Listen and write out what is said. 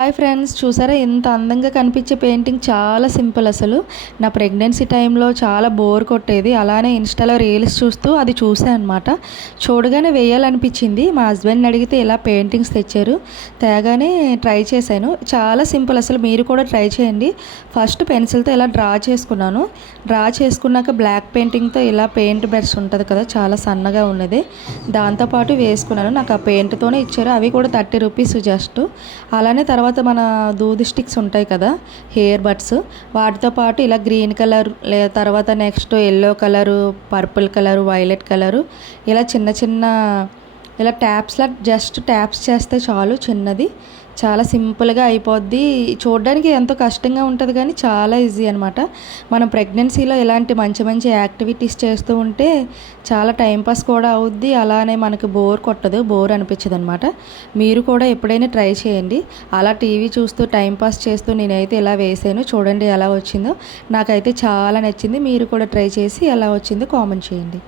Hi friends, చూసారా ఎంత అందంగా కనిపించే పెయింటింగ్? చాలా సింపుల్. అసలు నా ప్రెగ్నెన్సీ టైంలో చాలా బోర్ కొట్టేది. అలానే ఇన్స్టాలో రీల్స్ చూస్తూ అది చూసాను అనమాట. చూడగానే వేయాలనిపించింది. మా హస్బెండ్ని అడిగితే ఇలా పెయింటింగ్స్ తెచ్చారు. తేగానే ట్రై చేశాను. చాలా సింపుల్. అసలు మీరు కూడా ట్రై చేయండి. ఫస్ట్ పెన్సిల్తో ఇలా డ్రా చేసుకున్నాను. డ్రా చేసుకున్నాక బ్లాక్ పెయింటింగ్తో ఇలా పెయింట్ బ్రష్ ఉంటుంది కదా, చాలా సన్నగా ఉన్నది, దాంతోపాటు వేసుకున్నాను. నాకు ఆ పెయింట్తోనే ఇచ్చారు. అవి కూడా 30 రూపీస్ జస్ట్. అలానే తర్వాత మన దూది స్టిక్స్ ఉంటాయి కదా, హెయిర్ బడ్స్, వాటితో పాటు ఇలా గ్రీన్ కలర్, తర్వాత next yellow colour, purple colour, violet colour, ఇలా చిన్న చిన్న ఇలా ట్యాప్స్లా జస్ట్ ట్యాప్స్ చేస్తే చాలు. చిన్నది చాలా సింపుల్గా అయిపోద్ది. చూడడానికి ఎంతో కష్టంగా ఉంటుంది కానీ చాలా ఈజీ అనమాట. మనం ప్రెగ్నెన్సీలో ఇలాంటి మంచి మంచి యాక్టివిటీస్ చేస్తూ ఉంటే చాలా టైంపాస్ కూడా అవుద్ది. అలానే మనకు బోర్ కొట్టదు, బోర్ అనిపించదు అనమాట. మీరు కూడా ఎప్పుడైనా ట్రై చేయండి. అలా టీవీ చూస్తూ టైంపాస్ చేస్తూ నేనైతే ఇలా వేసాను. చూడండి ఎలా వచ్చిందో. నాకైతే చాలా నచ్చింది. మీరు కూడా ట్రై చేసి ఎలా వచ్చిందో కామెంట్ చేయండి.